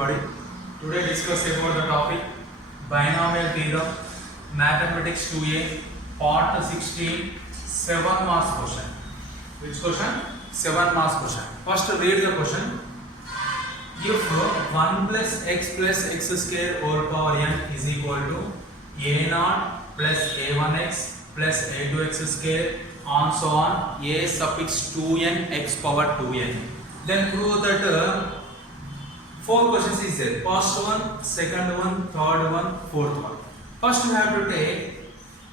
everybody. Today discuss about the topic binomial theorem, mathematics 2A, part 16, 7 marks question. Which question? 7 marks question. First read the question. If 1 plus x square whole power n is equal to a0 plus a1x plus a2x square and so on a suffix 2n x power 2n, then prove that 4 questions is there. First one, second one, third one, fourth one. First we have to take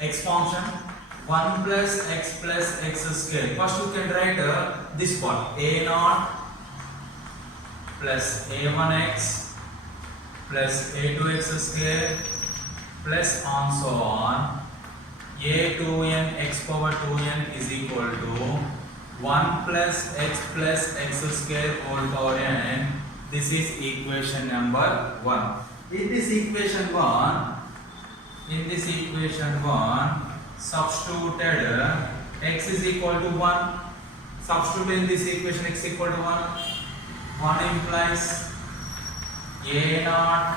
x function 1 plus x square. First we can write this part a0 plus a1x plus a2x square plus and so on a2n x power 2n is equal to 1 plus x square whole power n. This is equation number 1. In this equation 1, substituted x is equal to 1. Substitute in this equation x equal to 1. 1 implies a0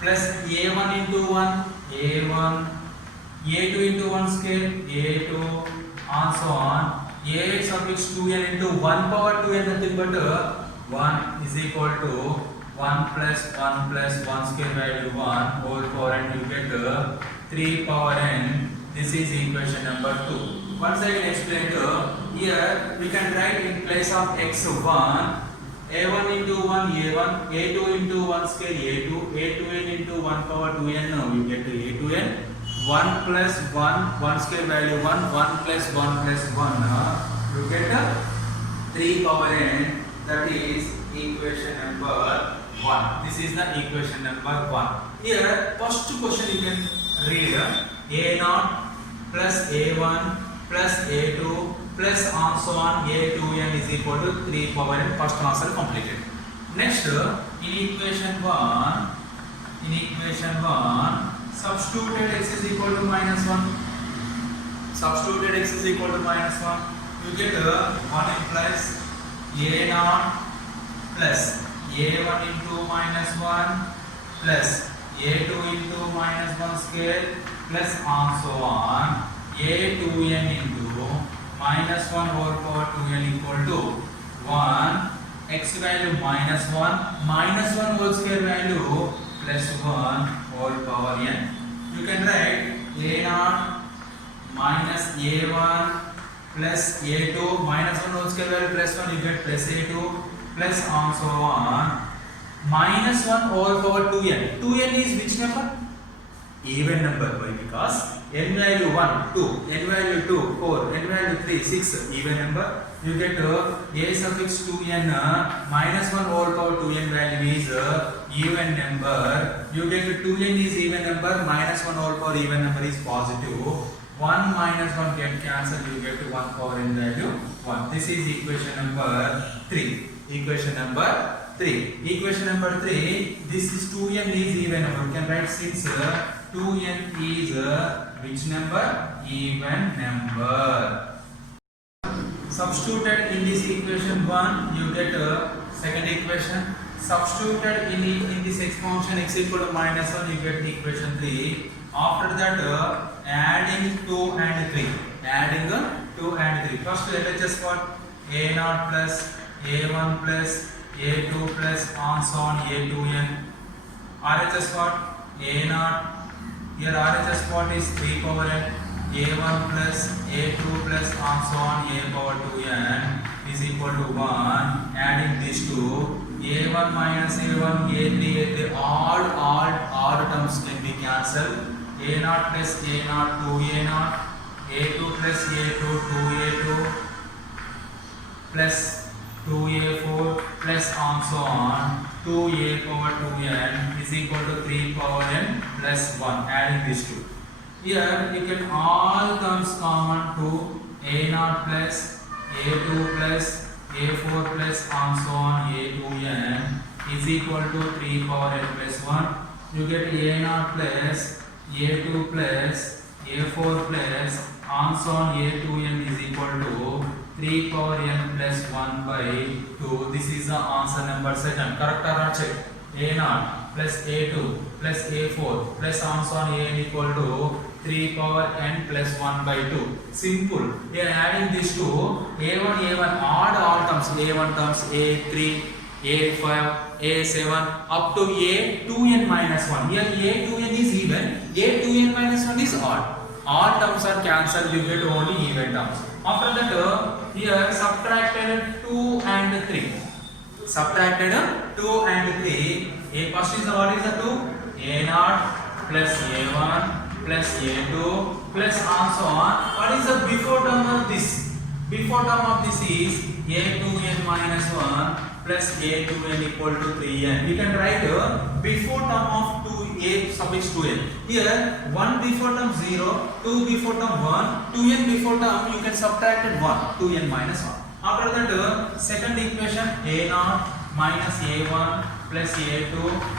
plus a1 into 1, a1, a2 into 1 square, a2, and so on. A suffix 2n into 1 power 2n, nothing but 1 is equal to 1 plus 1 square value 1 whole power n, you get 3 power n. This is equation number 2. Once I can explain here we can write in place of x1 a1 into 1 a1, a2 into 1 square a2, a2n into 1 power 2n, now you get a2n. 1 plus 1 square value 1 plus 1 you get 3 power n. That is equation number 1. This is the equation number 1. Here first question you can read a0 plus a1 plus a2 plus and so on a2n is equal to 3 power n. First answer completed. Next in equation 1 substituted x is equal to minus 1. Substituted x is equal to minus 1. You get 1 implies a0 plus a1 into minus 1 plus a2 into minus 1 square plus and so on a2n into minus 1 whole power 2n equal to 1 x value minus 1 whole square value plus 1 whole power n. You can write a0 minus a1 plus a2 minus 1 whole square value plus 1, you get plus a2 plus and so on minus 1 whole power 2n. 2n is which number? Even number. Why? Because n value 1, 2, n value 2, 4, n value 3, 6, even number. You get a suffix 2n minus 1 whole power 2n value is even number. You get 2n is even number, minus 1 whole power even number is positive. 1 minus 1 get cancelled, you get 1 power n value 1. This is equation number 3. Equation number 3. Equation number 3, this is 2n is even number. You can write since 2n is which number? Even number. Substituted in this equation 1, you get second equation. Substituted in this x function x equal to minus 1, you get equation 3. After that adding 2 and 3. Adding 2 and 3. First let us just what? a0 plus a1 plus a2 plus and so on a2n. RHS what? a0. Here RHS what is 3 power n. a1 plus a2 plus and so on a power 2n is equal to 1. Adding these two, a1 minus a1, a3, all terms can be cancelled. a0 plus a0, 2a0, a2 plus a2, 2a2 plus 2a4 plus and so on 2a power 2n is equal to 3 power n plus 1. Adding these two. Here you can all terms common to a0 plus a2 plus a4 plus and so on a2n is equal to 3 power n plus 1. You get a0 plus a2 plus a4 plus and so on a2n is equal to 3 power n plus 1 by 2. This is the answer number second. Correct or not? Check. a0 plus a2 plus a4 plus on so on an equal to 3 power n plus 1 by 2. Simple. We are adding this to a1 odd terms, a1 terms, a3, a5, a7 up to a2n minus 1. Here a2n is even, a2n minus 1 is odd. Odd terms are cancelled, you get only even terms. After that, here subtracted 2 and 3. Subtracted 2 and 3. A first is what is the 2? a0 plus a1 plus a2 plus and so on. What is the before term of this? Before term of this is a2n minus 1 plus a2n equal to 3n. We can write before term of 2a suffix 2n. Here 1 before term 0, 2 before term 1, 2n before term you can subtract it 1, 2n minus 1. After that second equation a0 minus a1 plus a2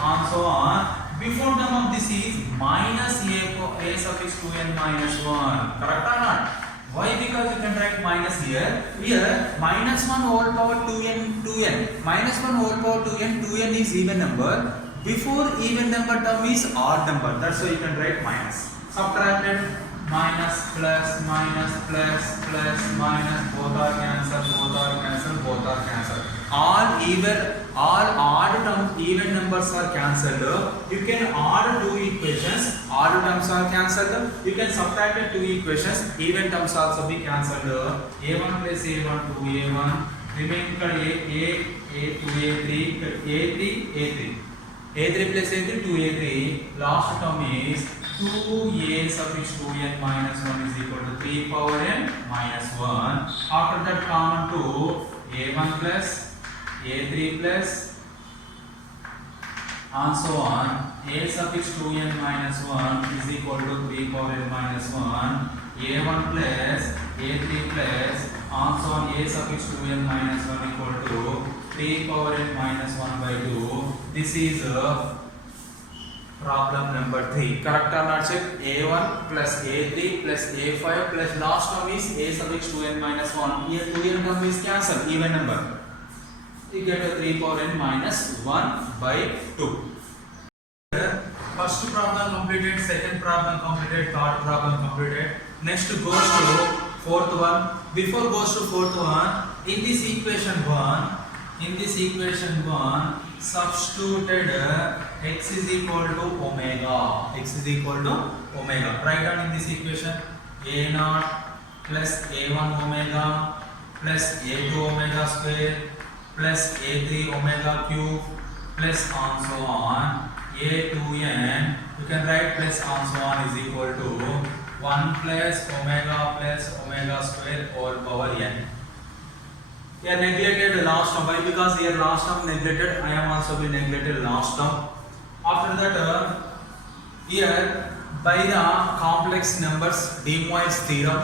and so on. Before term of this is minus a suffix 2n minus 1. Correct or not? Why? Because you can write minus here. Here minus 1 whole power 2n. Minus 1 whole power 2n is even number. Before even number term is odd number. That's why you can write minus. Subtracted minus plus minus plus plus minus, both are cancelled, both are cancelled, both are cancelled. All odd terms, even numbers are cancelled. You can add two equations, odd terms are cancelled. You can subtract two equations, even terms also be cancelled. a1 plus a1 2a1, remaining a2 a3, a3 a3 plus a3 2a3. Last term is 2a suffix 2n minus 1 is equal to 3 power n minus 1. After that common to a1 plus a3 plus and so on. A suffix 2n minus 1 is equal to 3 power n minus 1. a1 plus a3 plus and so on. A suffix 2n minus 1 equal to 3 power n minus 1 by 2. This is problem number 3. Correct or not? Check. a1 plus a3 plus a5 plus last term is a suffix 2n minus 1. Here 2n term is cancelled, even number. You get a 3 power n minus 1 by 2. First problem completed, second problem completed, third problem completed. Next goes to fourth one. Before goes to fourth one, in this equation 1, substituted x is equal to omega. X is equal to omega. Write down in this equation a0 plus a1 omega plus a2 omega square plus a3 omega cube plus and so on. a2n, you can write plus and so on is equal to 1 plus omega square all power n. Here neglected last term. Why? Because here last term neglected. I am also be neglected last term. After that, here by the complex numbers De Moivre's theorem,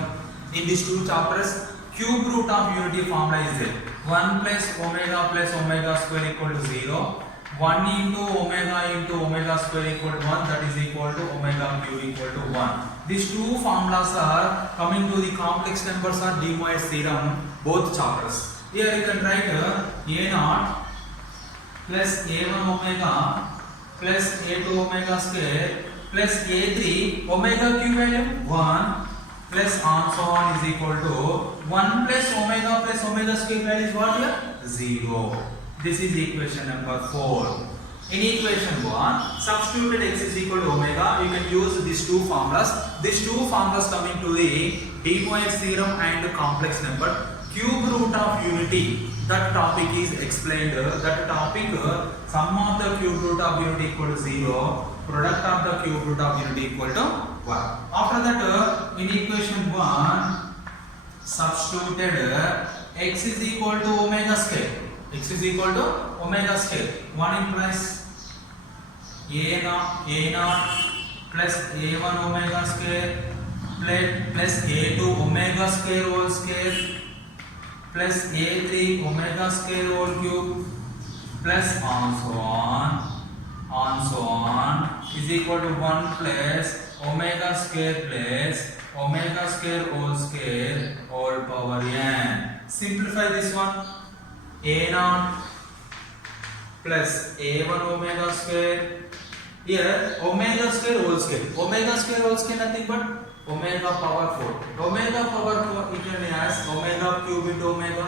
in these two chapters, cube root of unity formula is there. 1 plus omega square equal to 0. 1 into omega square equal to 1, that is equal to omega cube equal to 1. These two formulas are coming to the complex numbers are De Moivre's theorem, both chapters. Here you can write a0 plus a1 omega plus a2 omega square plus a3 omega cube value 1 plus and so on is equal to 1 plus omega square value is what here? 0. This is equation number 4. In equation 1, substituted x is equal to omega. You can use these two formulas. These two formulas coming to the De Moivre's theorem and complex number. Cube root of unity, that topic is explained. That topic, sum of the cube root of unity equal to 0, product of the cube root of unity equal to 1. After that, in equation 1, substituted x is equal to omega square. X is equal to omega square. 1 implies a0 plus a1 omega square plus a2 omega square whole square plus a3 omega square whole cube plus and so on is equal to 1 plus omega square whole power n. Simplify this one. a0 plus a1 omega square. Here omega square whole square. Omega square whole square nothing but omega power 4. Omega power 4 equal as omega cube into omega.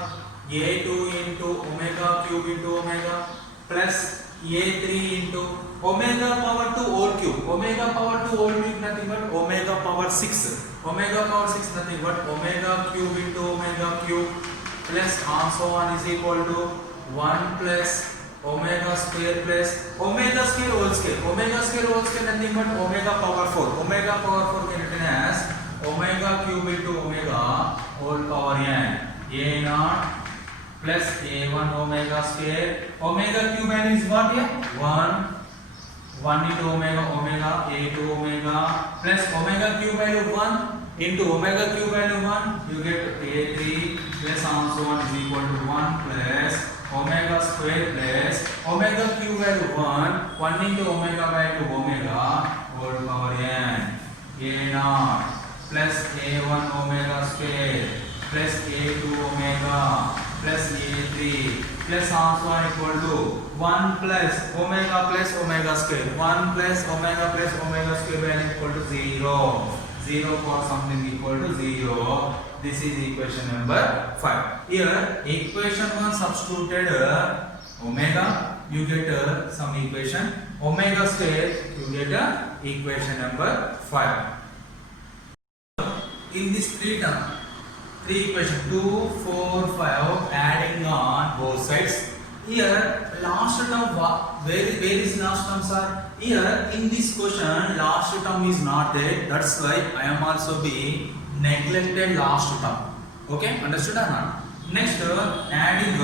A2 into omega cube into omega plus A3 into omega power 2 whole cube. Omega power 2 whole cube nothing but omega power 6. Omega power 6 nothing but omega cube into omega cube plus and so on is equal to 1 plus omega square plus omega square whole square. Omega square whole square nothing but omega power 4. Omega power 4 can written as omega cube into omega whole power n. A naught plus a1 omega square. Omega cube n is what here? 1 into omega a2 omega plus omega cube value 1 into omega cube value 1, you get a3 plus also 1 is equal to 1 plus omega square plus omega cube value 1 into omega value omega whole power n. A naught plus a1 omega square plus a2 omega plus a3 plus also equal to 1 plus omega square. 1 plus omega square value equal to 0. 0 for something equal to 0. This is equation number 5. Here equation 1 substituted omega, you get some equation. Omega square, you get equation number 5. In this three equation 2, 4, 5 adding on both sides. Here last term, where is last term sir? Here in this question last term is not there. That's why I am also be neglected last term. Okay, understood or not? Next adding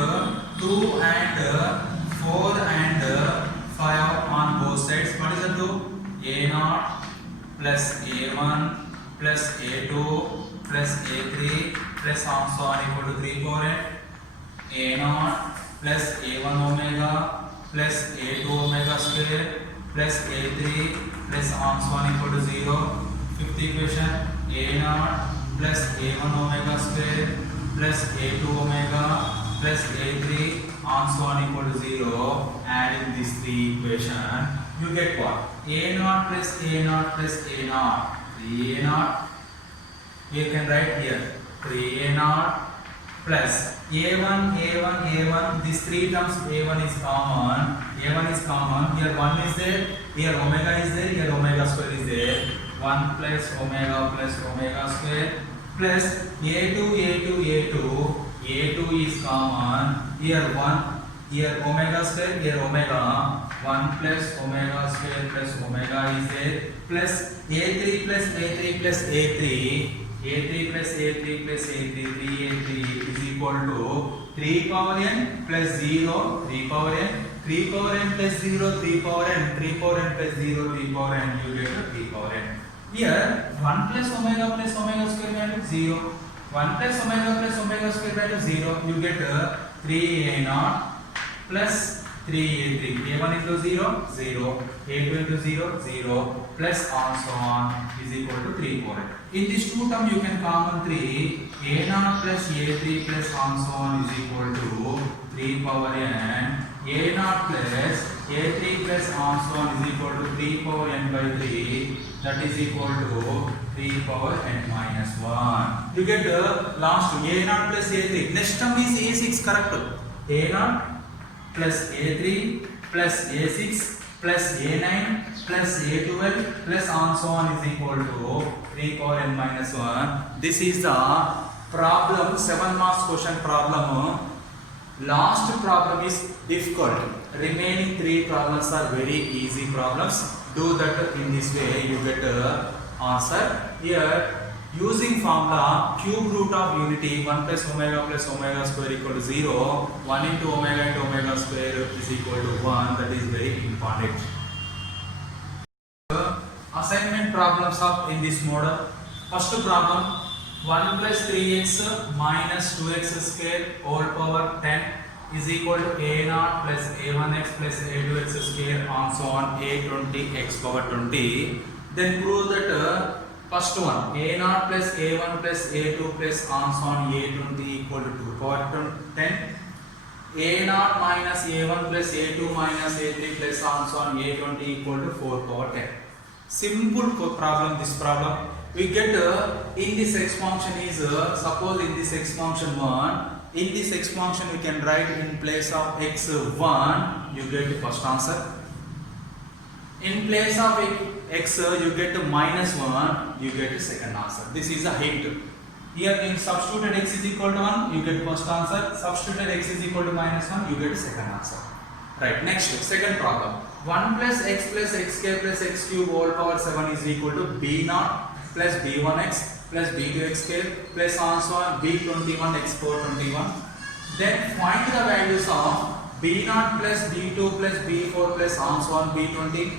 2 and 4 and 5 on both sides. What is the 2? A0 plus A1 plus A2 plus A3 plus also on equal to 3 power n. A0 plus A1 omega plus A2 omega square plus A3 plus also on equal to 0. Fifth equation A0 plus A1 omega square plus A2 omega plus A3 also on equal to 0. Adding these three equation, you get what? A0 plus A0 plus A0. 3A0. You can write here 3A0 plus A1, these three terms A1 is common, here 1 is there, here omega is there, here omega square is there, 1 plus omega square plus A2 is common, here 1, here omega square, here omega, 1 plus omega square plus omega is there, plus A3 plus A3 plus A3 plus A3 plus A3, 3A3 is equal to 3 power n plus 0, 3 power n, 3 power n plus 0, 3 power n, 3 power n plus 0, 3 power n, you get 3 power n. Here 1 plus omega square value 0, 1 plus omega square value 0, you get 3A0 plus 3A3, A1 into 0, 0, A2 into 0, 0, plus and so on is equal to 3 power n. In this two term you can common 3, A0 plus A3 plus and so on is equal to 3 power n, A0 plus A3 plus and so on is equal to 3 power n by 3, that is equal to 3 power n minus 1. You get the last A0 plus A3. Next term is A6 correct. A0 plus A3 plus A6 plus A9 plus A12 plus and so on is equal to 3 power n minus 1. This is the problem, 7 marks question problem. Last problem is difficult. Remaining 3 problems are very easy problems. Do that in this way, you get answer. Here using formula cube root of unity 1 plus omega square equal to 0, 1 into omega square is equal to 1, that is very important. Assignment problems of in this model. First problem 1 plus 3x minus 2x square whole power 10 is equal to a0 plus a1x plus a2x square and so on a20x power 20. Then prove that first one a0 plus a1 plus a2 plus and so on a20 equal to 2 power 10. a0 minus a1 plus a2 minus a3 plus and so on a20 equal to 4 power 10. Simple problem, this problem. We get in this x function is, suppose in this x function 1, in this x function we can write in place of x1, you get the first answer. In place of x, you get minus 1, you get the second answer. This is a hint. Here in substituted x is equal to 1, you get first answer. Substituted x is equal to minus 1, you get the second answer. Right, next, second problem. 1 plus x square plus x cube whole power 7 is equal to b0 plus b1x plus b2x square plus and so on b21 x power 21. Then find the values of b0 plus b2 plus b4 plus and so on b20,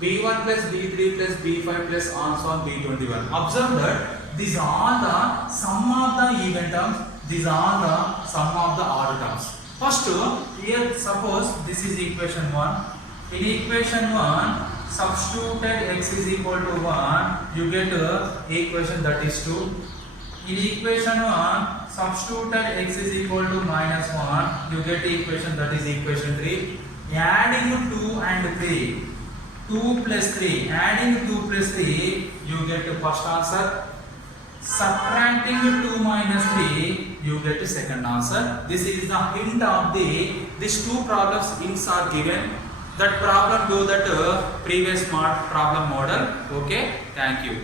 b1 plus b3 plus b5 plus and so on b21. Observe that these are the sum of the even terms, these are the sum of the odd terms. First, here suppose this is equation 1. In equation 1, substituted x is equal to 1, you get equation that is 2. In equation 1, substituted x is equal to minus 1, you get equation that is equation 3. Adding 2 and 3, 2 plus 3, adding 2 plus 3, you get the first answer. Subtracting 2 minus 3, you get the second answer. This is the hint of these two problems hints are given. That problem do that previous problem model. Okay, thank you.